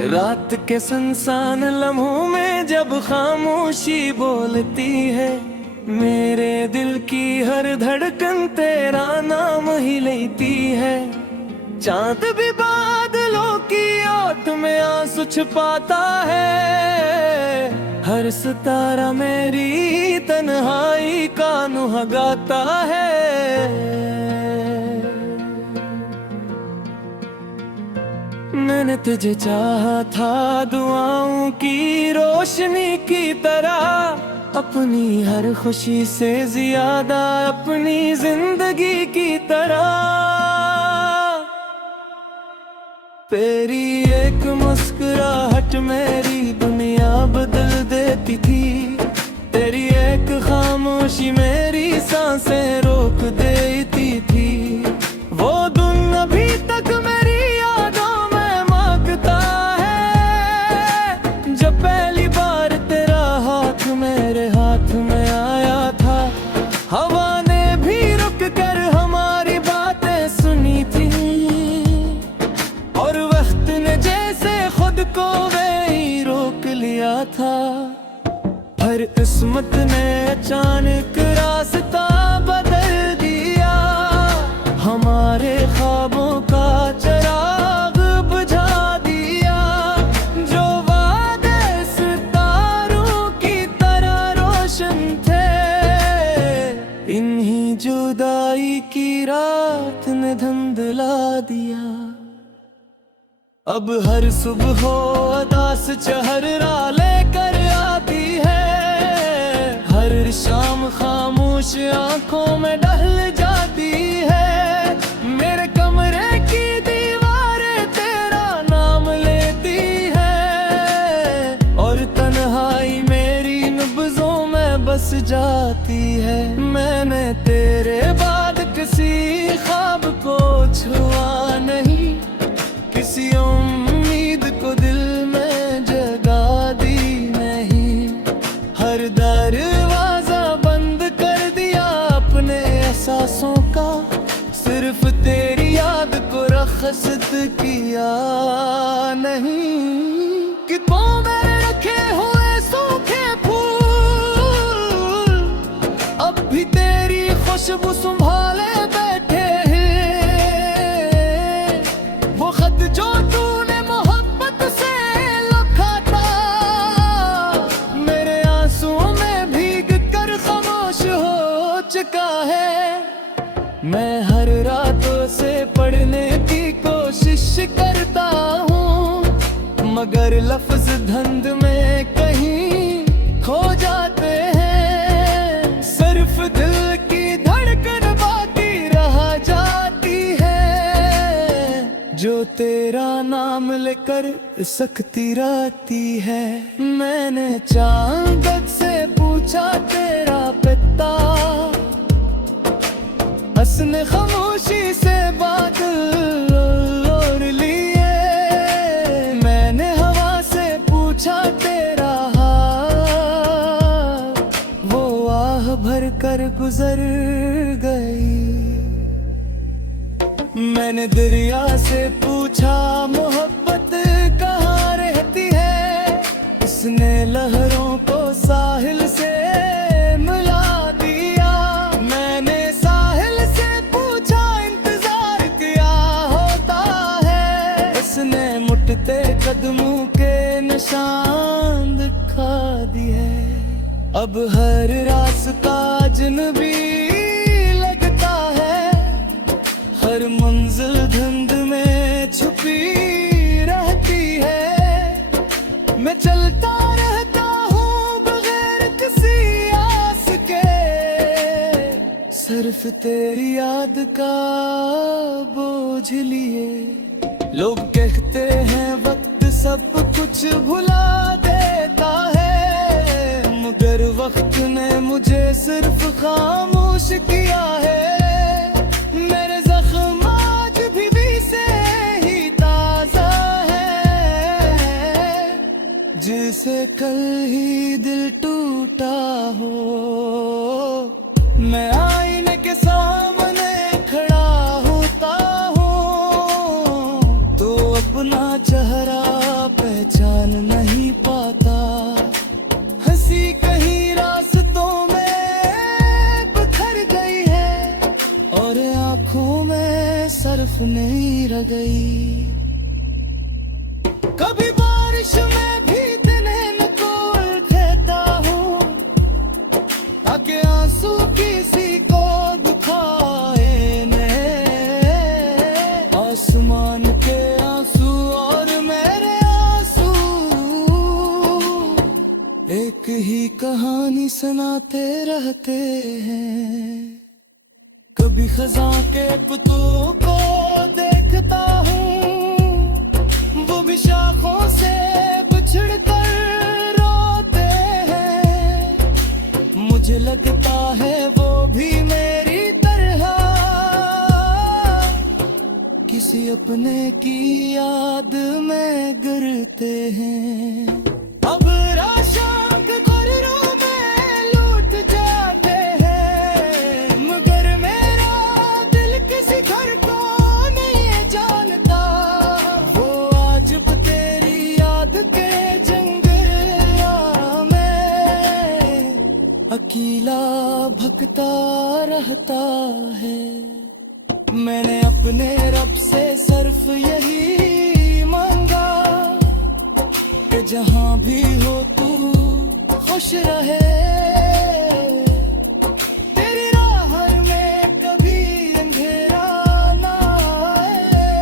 रात के सुनसान लम्हों में जब खामोशी बोलती है, मेरे दिल की हर धड़कन तेरा नाम ही लेती है। चांद भी बादलों की ओट में आंसू छुपाता है, हर सितारा मेरी तन्हाई का नुहा गाता है। मैंने तुझे चाहा था दुआओं की रोशनी की तरह, अपनी हर खुशी से ज्यादा अपनी जिंदगी की तरह। तेरी एक मुस्कुराहट मेरी दुनिया बदल देती थी, तेरी एक खामोशी मेरी सांसें रोक देती थी। वो दिन अभी तक मेरी यादों में महकता है, जब पहली बार तेरा हाथ मेरे हाथ में आया था। हवा ने भी रुक कर हमारी बातें सुनी थी, और वक्त ने जैसे खुद को वही रोक लिया था। हर किस्मत ने अचानक रास्ता बदल दिया, हमारे ख्वाबों का चिराग बुझा दिया। जो वादे सितारों की तरह रोशन थे, इन्हीं जुदाई की रात ने धुंधला दिया। अब हर सुबह उदास चेहरा लेकर आती है, हर शाम खामोश आंखों में ढल जाती है। मेरे कमरे की दीवारें तेरा नाम लेती है, और तन्हाई मेरी नब्ज़ों में बस जाती है। मैंने तेरे बाद किसी ख्वाब को छुआ नहीं, किसी उम्मीद को दिल में जगा दी नहीं। हर दरवाजा बंद कर दिया अपने एहसासों का, सिर्फ तेरी याद को रखसत किया नहीं। कि तो मेरे रखे हुए सूखे फूल अब भी तेरी खुशबू संभाले बैठे हैं। वो खत जो तूने मोहब्बत से लिखा था, मेरे आंसुओं में भीग कर खामोश हो चुका है। मैं हर रातों से पढ़ने की कोशिश करता हूँ, मगर लफ्ज धुंध में कहीं खो जाते हैं। सिर्फ दिल की धड़कन बाकी रह जाती है, जो तेरा नाम लेकर सकती रहती है। मैंने चांद से पूछा तेरा पिता, हंसने खामोशी से बादल ओढ़ लिए। मैंने हवा से पूछा तेरा हाल, वो आह भर कर गुजर गई। मैंने दरिया से पूछा मोहब्बत कहाँ रहती है, उसने लहरों को साहिल से मिला दिया। मैंने साहिल से पूछा इंतजार क्या होता है, उसने मुटते कदमों के निशान दिखा दिए। अब हर रास्ता अजनबी लगता है, हर मंजिल धुंध में छुपी रहती है। मैं चलता रहता हूँ बगैर किसी आस के, सिर्फ तेरी याद का बोझ लिए। लोग कहते हैं वक्त सब कुछ भुला देता है, मगर वक्त ने मुझे सिर्फ खामोश किया है। मेरे जख्म आज भी से ही ताजा है, जिसे कल ही दिल टूटा हो। मैं आईने के सामने खड़ा होता हूँ, तो अपना चेहरा पे रह गई। कभी बारिश में भी दिन को कहता हूँ ताकि आंसू किसी को दुखाए नहीं। आसमान के आंसू और मेरे आंसू एक ही कहानी सुनाते रहते हैं। कभी खजा के पुतलों को देखता हूँ, वो भी शाखों से बिछड़ कर रोते हैं। मुझे लगता है वो भी मेरी तरह किसी अपने की याद में गिरते हैं। अब राशांक करोड़ों में लूट जाते हैं, मगर मेरा दिल किसी घर को नहीं जानता। वो आज भी तेरी याद के जंगला में अकेला भटकता रहता है। मैंने अपने रब से सिर्फ यही मांगा कि जहाँ भी हो तू खुश रहे। तेरी राह में कभी अंधेरा ना आए,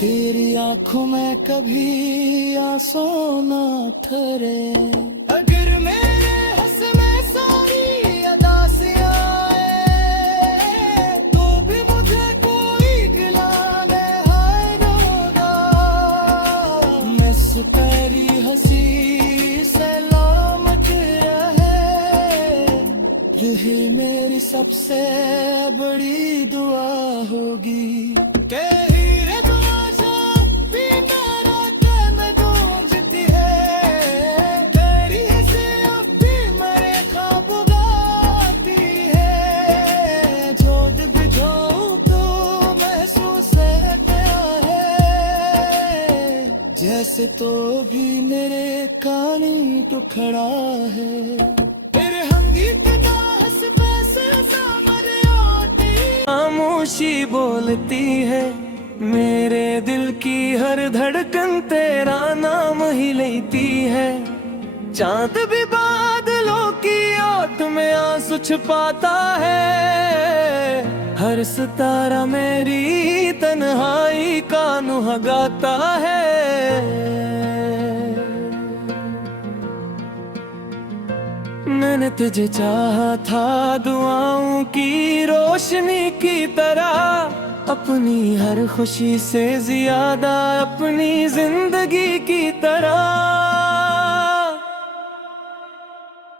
तेरी आंखों में कभी आंसू ना ठहरे। अगर मेरे हंस में सारी अदासियां आए, तो भी मुझे कोई गिलाने हाय रोगा। मैं सुपहरी हंसी सलामत रहे मेरी सबसे बड़ी दुआ होगी। के हीरे दुआ भी मेरा दिल में गूंजती है, तेरी हंसी अब भी मेरे ख्वाब गाती है। जो भी जो तो महसूस है जैसे तो भी मेरे कानी टुकड़ा है। तेरे हंगी खामोशी बोलती है, मेरे दिल की हर धड़कन तेरा नाम ही लेती है। चांद भी बादलों की ओट में आंसू छुपाता है, हर सितारा मेरी तन्हाई का नुहा गाता है। मैंने तुझे चाहा था दुआओं की रोशनी की तरह, अपनी हर खुशी से ज्यादा अपनी जिंदगी की तरह।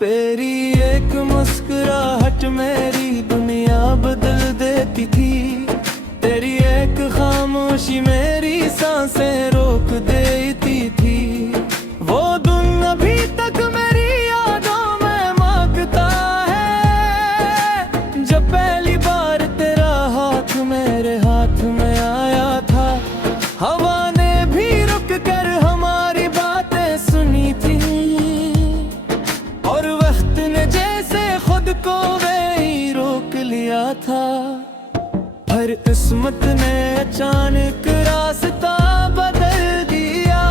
तेरी एक मुस्कुराहट मेरी दुनिया बदल देती थी, तेरी एक खामोशी मेरी सांसें रोक देती थी। वो दिन अभी तक मेरी यादों में मांगता है, जब पहली बार तेरा हाथ मेरे हाथ में आया था। हवा ने भी रुक कर हमारी बातें सुनी थी, और वक्त ने जैसे खुद को वही रोक लिया था। हर किस्मत ने अचानक रास्ता बदल दिया,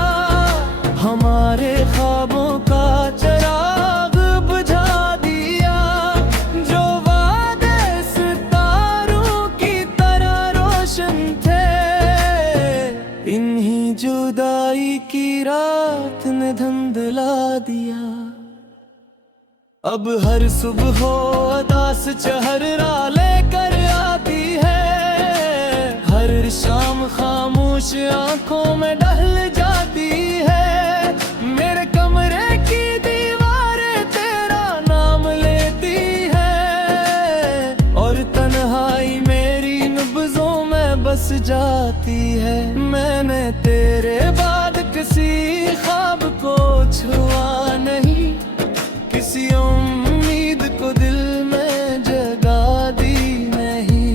हमारे ख्वाबों का चिराग बुझा दिया। जो वादे सितारों की तरह रोशन थे, इन्हीं जुदाई की रात ने धुंधला दिया। अब हर सुबह उदास चेहरा लेकर आती है, हर शाम खामोश आंखों में ढल जाती है। मेरे कमरे की दीवारें तेरा नाम लेती है, और तन्हाई मेरी नब्ज़ों में बस जाती है। मैंने तेरे बाद किसी ख्वाब को छुआ नहीं, किसी उम्मीद को दिल में जगा दी नहीं।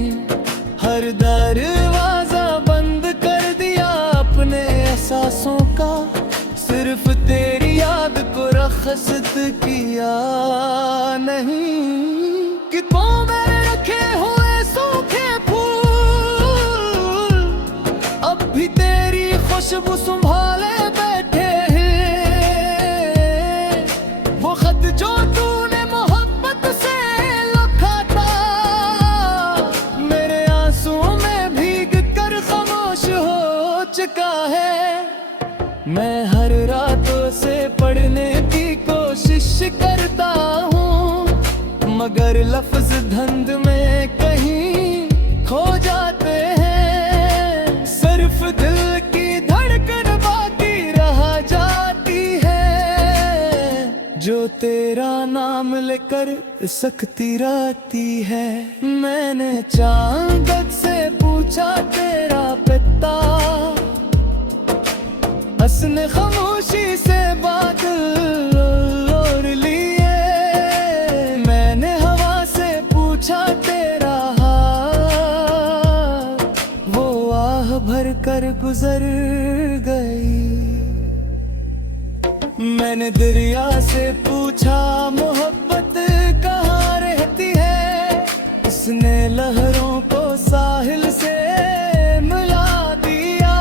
हर दरवाजा बंद कर दिया अपने एहसासों का, सिर्फ तेरी याद को रखसत किया नहीं। कि तो मेरे रखे हुए सूखे फूल भी तेरी खुशबू संभाले बैठे हैं। वो खत जो तूने मोहब्बत से लिखा था, मेरे आंसुओं में भीग कर खामोश हो चुका है। मैं हर रातों से पढ़ने की कोशिश करता हूँ, मगर लफ्ज धुंध में कहीं खो जाते हैं। सिर्फ दिल की धड़कन बाकी रह जाती है, जो तेरा नाम लेकर सकती रहती है। मैंने चांदक से पूछा तेरा पिता, उसने खामोशी से बादल ओढ़ लिए। मैंने हवा से पूछा तेरा हाल, वो आह भर कर गुजर गई। मैंने दरिया से पूछा मोहब्बत कहाँ रहती है, उसने लहरों को साहिल से मिला दिया।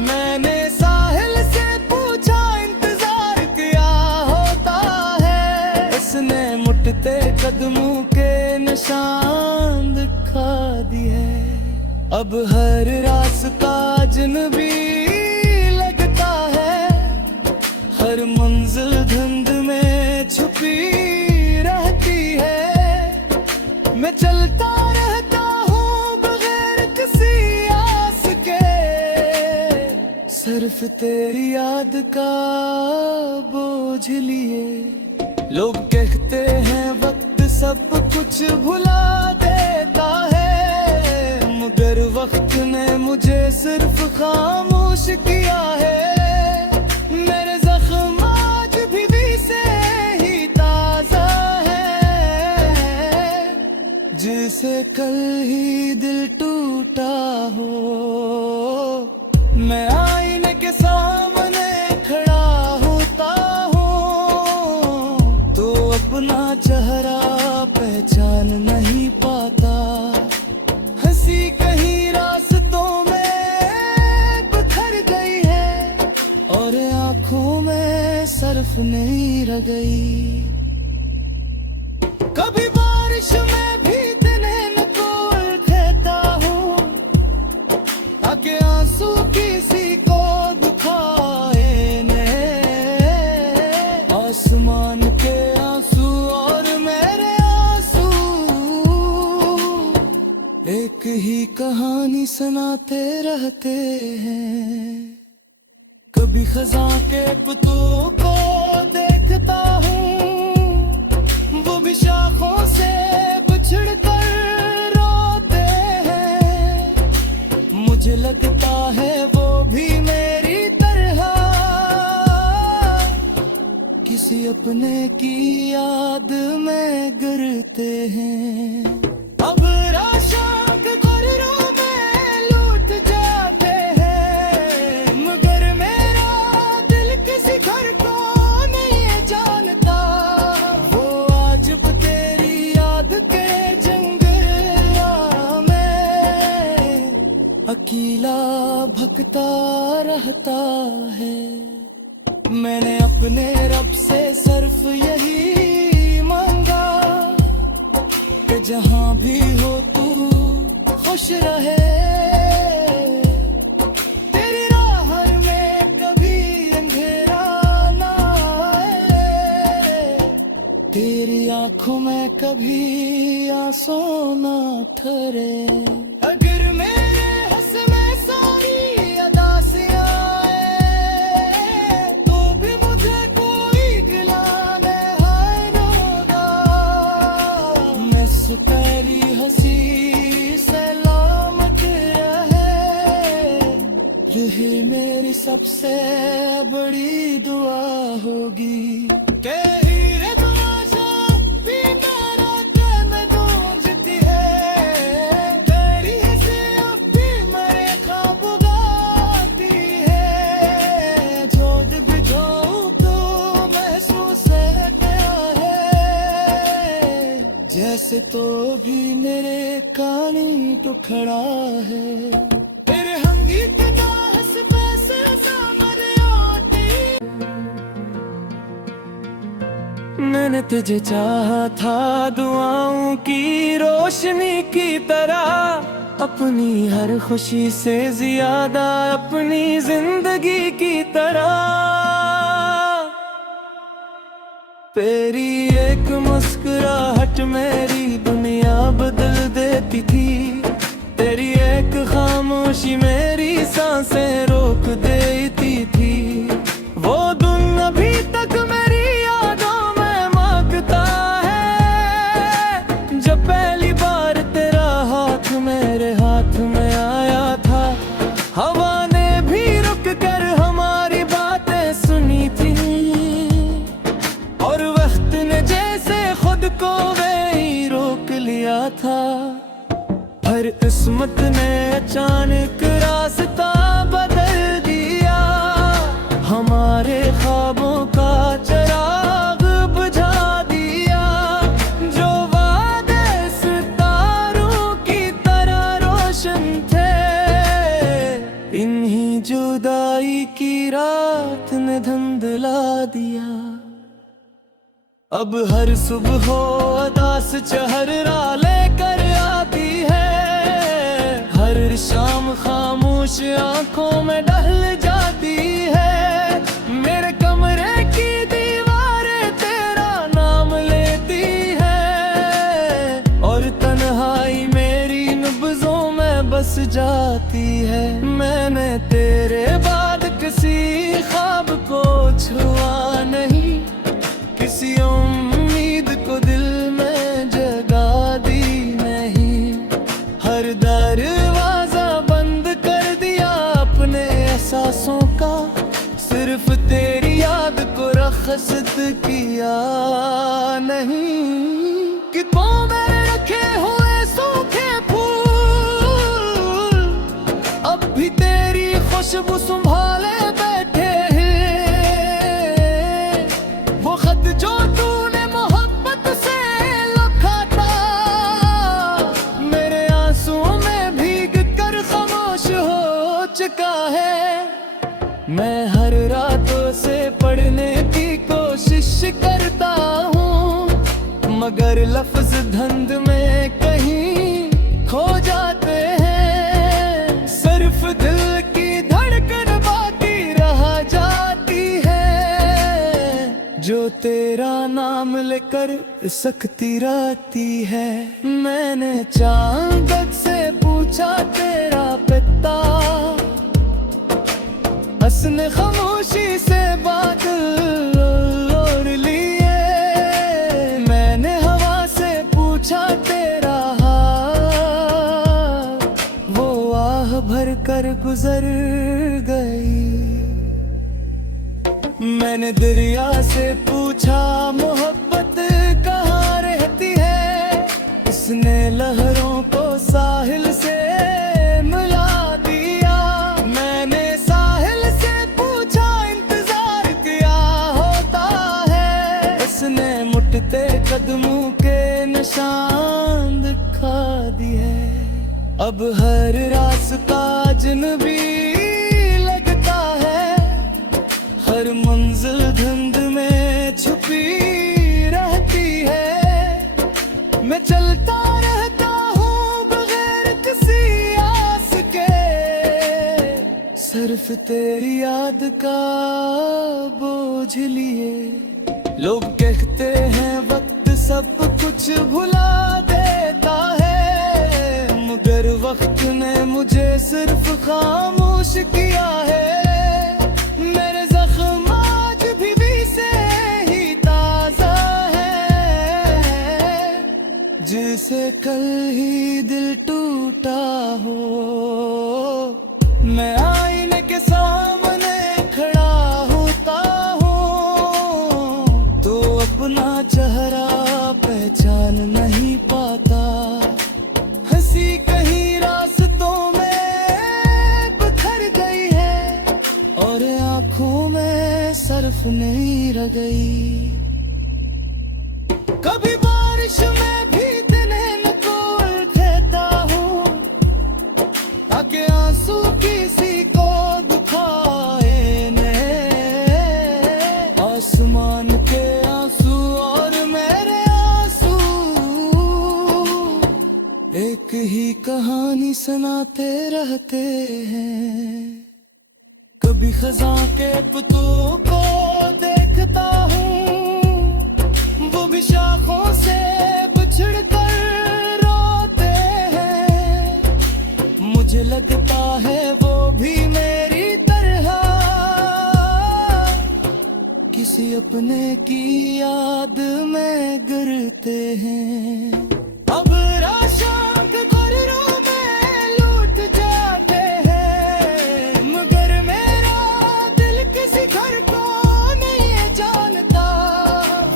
मैंने साहिल से पूछा इंतजार क्या होता है, उसने मुटते कदमों के निशान दिखा दिए। अब हर रास्ता अजनबी लगता है, हर मंजिल धुंध में छुपी रहती है। मैं चलता रहता हूँ बगैर किसी आस के, सिर्फ तेरी याद का बोझ लिए। लोग कहते हैं वक्त सब कुछ भुला देता है, मगर वक्त ने मुझे सिर्फ खामोश किया है। मेरे जख्म आज भी से ही ताजा है, जिसे कल ही दिल टूटा हो। मैं आईने के सामने खड़ा होता हूँ, तो अपना चेहरा पहचान नहीं पाता। हंसी कहीं रास्तों में बिखर गई है, और आंखों में सर्फ नहीं रह गई। कभी बारिश में भी दिने नकोल कहता हूँ, ताकि आंसू किसी को दुखाए ने। आसमान के आंसू और मेरे आंसू एक ही कहानी सुनाते रहते हैं। कभी खजा के पत्तों को देखता हूँ, वो भी शाखों से बिछड़ कर रोते हैं। मुझे लगता है वो भी मेरी तरह किसी अपने की याद में गिरते हैं। अब राशां के क़ब्रों में लूट जाते हैं, मगर मेरा दिल किसी घर को नहीं जानता। वो आज भी तेरी याद के जंगलों में अकेला भटकता रहता है। मैंने अपने रब से सिर्फ यही मांगा कि जहाँ भी हो तू खुश रहे। तेरी राह में कभी अंधेरा ना आए, तेरी आंखों में कभी आंसू ना ठहरे। अगर मेरे हंस में सारी अदासियां आए, तो भी मुझे कोई गिला नहीं होगा। मैं तेरी हंसी सलामत रहे मेरी सबसे बड़ी दुआ होगी। के हीरे दुआ भी मेरा दिन गूंजती है, तेरी हंसी अब भी मेरे ख्वाब गाती है। जो भी जो तो महसूस है, जैसे तो भी मेरे कानी टुकड़ा है। तेरे हम गीत ना तुझे चाहा था दुआओं की रोशनी की तरह, अपनी हर खुशी से ज्यादा अपनी जिंदगी की तरह। तेरी एक मुस्कुराहट मेरी दुनिया बदल देती थी, तेरी एक खामोशी मेरी सांसें रोक देती थी। वो दिन अभी तक मेरी यादों में महकता है, जब पहली बार तेरा हाथ मेरे हाथ में आया था। हवा ने भी रुक कर हमारी बातें सुनी थी, और वक्त ने जैसे खुद को वे ही रोक लिया था। हर किस्मत ने अचानक रास्ता बदल दिया, हमारे ख्वाबों का चिराग बुझा दिया। जो वादे सितारों की तरह रोशन थे, इन्हीं जुदाई की रात ने धुंधला दिया। अब हर सुबह उदास चेहरा लेकर आती है, हर शाम खामोश आंखों में ढल जाती है। मेरे कमरे की दीवारें तेरा नाम लेती है, और तन्हाई मेरी नब्ज़ों में बस जाती है। मैंने तेरे बाद किसी ख्वाब को छुआ नहीं, किसी उम्मीद को दिल में जगा दी नहीं। हर दरवाजा बंद कर दिया अपने एहसासों का, सिर्फ तेरी याद को रखसत किया नहीं। कि तो मेरे रखे हुए सूखे फूल अब भी तेरी खुशबू संभाले बैठे हैं। वो खत जो तूने मोहब्बत से लिखा था, मेरे आंसुओं में भीग कर खामोश हो चुका है। मैं हर रातों से पढ़ने की कोशिश करता हूँ, मगर लफ्ज धुंध में कहीं खो जाते हैं। सिर्फ दिल की धड़कन बाकी रह जाती है, जो तेरा नाम लेकर सकती रहती है। मैंने चांद से पूछा तेरा पिता, हंसने खामोशी से बादल ओढ़ लिए। मैंने हवा से पूछा तेरा हाल, वो आह भर कर गुजर गई। मैंने दरिया से पूछा मोहब्बत कहाँ रहती है, उसने लहरों को साहिल से मिला दिया। मैंने साहिल से पूछा इंतजार क्या होता है, उसने मुटते कदमों के निशान दिखा दिए। अब हर रास्ता अजनबी लगता है, हर मंजिल धुंध में छुपी रहती है। मैं चलता रहता हूँ बगैर किसी आस के, सिर्फ तेरी याद का बोझ लिए। लोग कहते हैं वक्त सब कुछ भुला देता है, मगर वक्त ने मुझे सिर्फ खामोश किया है। मेरे जख्म आज भी से ही ताजा है, जिसे कल ही दिल टूटा हो। मैं आईने के सामने खड़ा होता हूँ, तो अपना चेहरा पहचान नहीं पाता। हंसी कहीं रास्तों में बिखर गई है, और आंखों में सर्फ नहीं रह गई। कभी बारिश में भी दिनें नकोल कहता हूँ, ताकि आंसू किसी को दुखाए न। आसमान के आंसू और मैं सुनाते रहते हैं। कभी खज़ां के पुतलों को देखता हूँ, वो भी शाखों से बिछड़ कर रोते हैं। मुझे लगता है वो भी मेरी तरह किसी अपने की याद में गिरते हैं। अब राशां के घरों में लूट जाते हैं, मगर मेरा दिल किसी घर को नहीं जानता।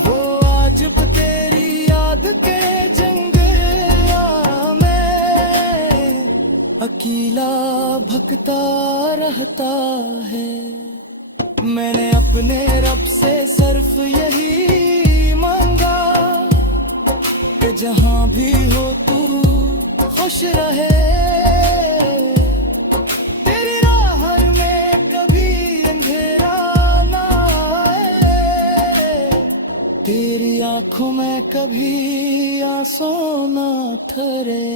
वो आज भी तेरी याद के जंगलों में अकेला भटकता रहता है। मैंने अपने रब से सिर्फ यही मांगा कि जहां भी हो तू खुश रहे। तेरी राह में कभी अंधेरा ना आए, तेरी आंखों में कभी आंसू ना ठहरे।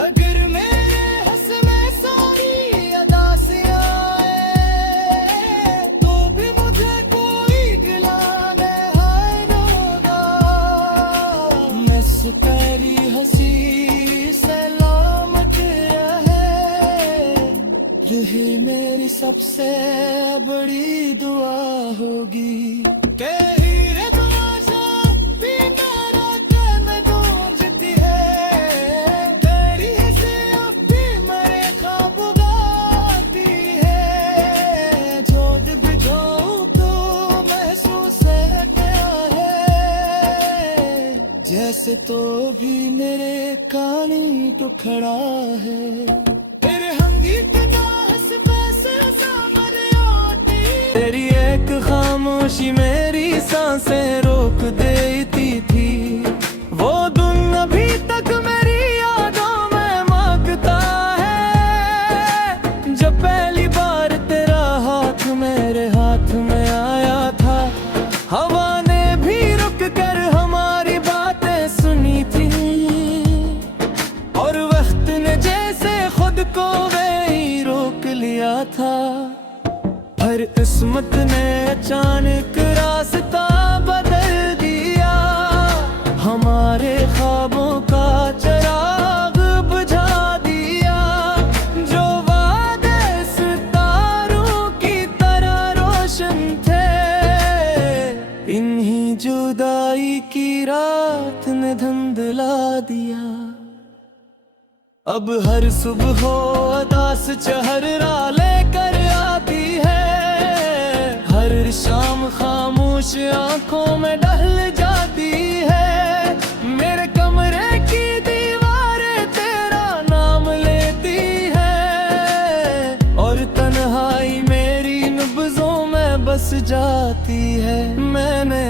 अगर मेरे हंस में सारी अदासियां तेरी हंसी सलामत रहे मेरी सबसे बड़ी दुआ होगी। के हीरे तमाशा भी मेरा कैद गूंजती है, तेरी हंसी अब भी मेरे ख्वाब गाती है। जो जो तो महसूस है जैसे तो भी मेरे कानी टुकड़ा है। तेरे हंगी हंस पैसे सामर आती, तेरी एक खामोशी मेरी सांसें रोक देती थी। वो दिन अभी तक मेरी यादों में मांगता है, जब पहली बार तेरा हाथ मेरे हाथ में आया था। हवा ने भी रुक कर हमारी बातें सुनी थी, और वक्त ने जैसे खुद को वही रोक लिया था। हर किस्मत ने अचानक रास्ता बदल दिया, हमारे ख्वाबों का चिराग बुझा दिया। जो वादे सितारों की तरह रोशन थे, इन्हीं जुदाई की रात ने धुंधला दिया। अब हर सुबह हो उदास चेहरा लेकर आती है, हर शाम खामोश आंखों में ढल जाती है। मेरे कमरे की दीवारें तेरा नाम लेती है, और तन्हाई मेरी नब्ज़ों में बस जाती है। मैंने